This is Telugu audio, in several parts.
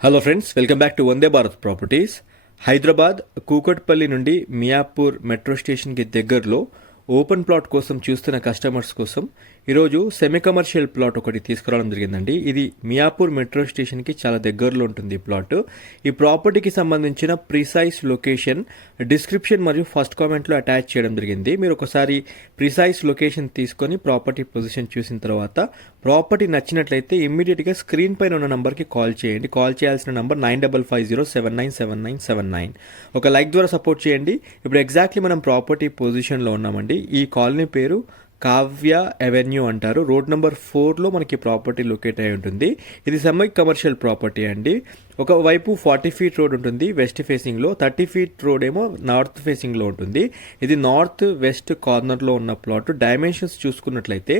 Hello friends welcome back to Vande Bharat properties Hyderabad Kukatpally నుండి మియాపూర్ మెట్రో స్టేషన్కి దగ్గరలో ఓపెన్ ప్లాట్ కోసం చూస్తున్న కస్టమర్స్ కోసం ఈరోజు సెమీ కమర్షియల్ ప్లాట్ ఒకటి తీసుకురావడం జరిగిందండి. ఇది మియాపూర్ మెట్రో స్టేషన్కి చాలా దగ్గరలో ఉంటుంది ఈ ప్లాట్. ఈ ప్రాపర్టీకి సంబంధించిన ప్రిసైజ్ లొకేషన్ డిస్క్రిప్షన్ మరియు ఫస్ట్ కామెంట్లో అటాచ్ చేయడం జరిగింది. మీరు ఒకసారి ప్రిసైజ్ లొకేషన్ తీసుకొని ప్రాపర్టీ పొజిషన్ చూసిన తర్వాత ప్రాపర్టీ నచ్చినట్లయితే ఇమ్మీడియట్గా స్క్రీన్ పైన ఉన్న నంబర్కి కాల్ చేయండి. కాల్ చేయాల్సిన number nine double five zero seven nine seven nine seven nine. ఒక లైక్ ద్వారా సపోర్ట్ చేయండి. ఇప్పుడు ఎగ్జాక్ట్లీ మనం ప్రాపర్టీ పొజిషన్లో ఉన్నామండి. ఈ కాలనీ పేరు కావ్య అవెన్యూ అంటారు. రోడ్ నెంబర్ ఫోర్లో మనకి ప్రాపర్టీ లొకేట్ అయి ఉంటుంది. ఇది సెమీ కమర్షియల్ ప్రాపర్టీ అండి. ఒకవైపు ఫార్టీ ఫీట్ రోడ్ ఉంటుంది వెస్ట్ ఫేసింగ్లో. థర్టీ ఫీట్ రోడ్ ఏమో నార్త్ ఫేసింగ్లో ఉంటుంది. ఇది నార్త్ వెస్ట్ కార్నర్లో ఉన్న ప్లాట్. డైమెన్షన్స్ చూసుకున్నట్లయితే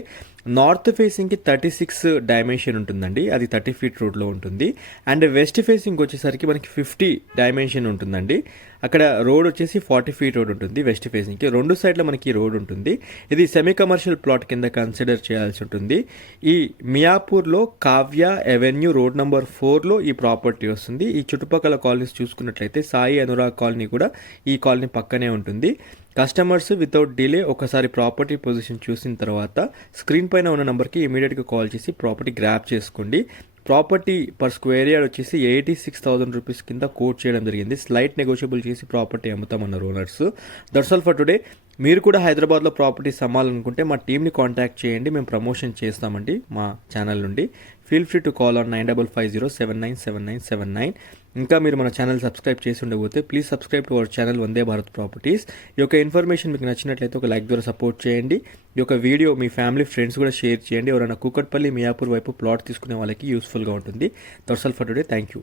నార్త్ ఫేసింగ్కి థర్టీ సిక్స్ డైమెన్షన్ ఉంటుందండి. అది థర్టీ ఫీట్ రోడ్లో ఉంటుంది. అండ్ వెస్ట్ ఫేసింగ్ వచ్చేసరికి మనకి ఫిఫ్టీ డైమెన్షన్ ఉంటుందండి. అక్కడ రోడ్ వచ్చేసి ఫార్టీ ఫీట్ రోడ్ ఉంటుంది వెస్ట్ ఫేసింగ్కి. రెండు సైడ్లో మనకి రోడ్ ఉంటుంది. ఇది సెమీ కమర్షియల్ ప్లాట్ కింద కన్సిడర్ చేయాల్సి ఉంటుంది. ఈ మియాపూర్లో కావ్య ఎవెన్యూ రోడ్ నెంబర్ ఫోర్లో ఈ ప్రాపర్టీ వస్తుంది. ఈ చుట్టుపక్కల కాలనీస్ చూసుకున్నట్లయితే సాయి అనురాగ్ కాలనీ కూడా ఈ కాలనీ పక్కనే ఉంటుంది. కస్టమర్స్ వితౌట్ డిలే ఒకసారి ప్రాపర్టీ పొజిషన్ చూసిన తర్వాత స్క్రీన్ పైన ఉన్న నెంబర్కి ఇమీడియట్గా కాల్ చేసి ప్రాపర్టీ గ్రాప్ చేసుకోండి. ప్రాపర్టీ పర్ స్క్వేర్ యార్డ్ వచ్చేసి ఎయిటీ సిక్స్ థౌసండ్ రూపీస్ కింద కోట్ చేయడం జరిగింది. స్లైట్ నెగోషియబుల్ చేసి property అమ్ముతామన్నారు owners. That's all for today. మీరు కూడా హైదరాబాద్లో ప్రాపర్టీస్ అమ్మాలనుకుంటే మా టీంని కాంటాక్ట్ చేయండి మేము ప్రమోషన్ చేస్తామండి మా ఛానల్ నుండి. Feel free to call on nine double five zero seven nine seven nine seven nine ఇంకా మీరు మన ఛానల్ సబ్స్క్రైబ్ చేసి ఉండకపోతే please subscribe to our channel Vande Bharat properties ఈ యొక్క ఇన్ఫర్మేషన్ మీకు నచ్చినట్లయితే ఒక లైక్ ద్వారా సపోర్ట్ చేయండి. ఈ యొక్క వీడియో మీ ఫ్యామిలీ ఫ్రెండ్స్ కూడా షేర్ చేయండి. ఎవరైనా కూకట్పల్లి మియాపూర్ వైపు ప్లాట్ తీసుకునే వాళ్ళకి యూస్ఫుల్గా ఉంటుంది. That's all for today thank you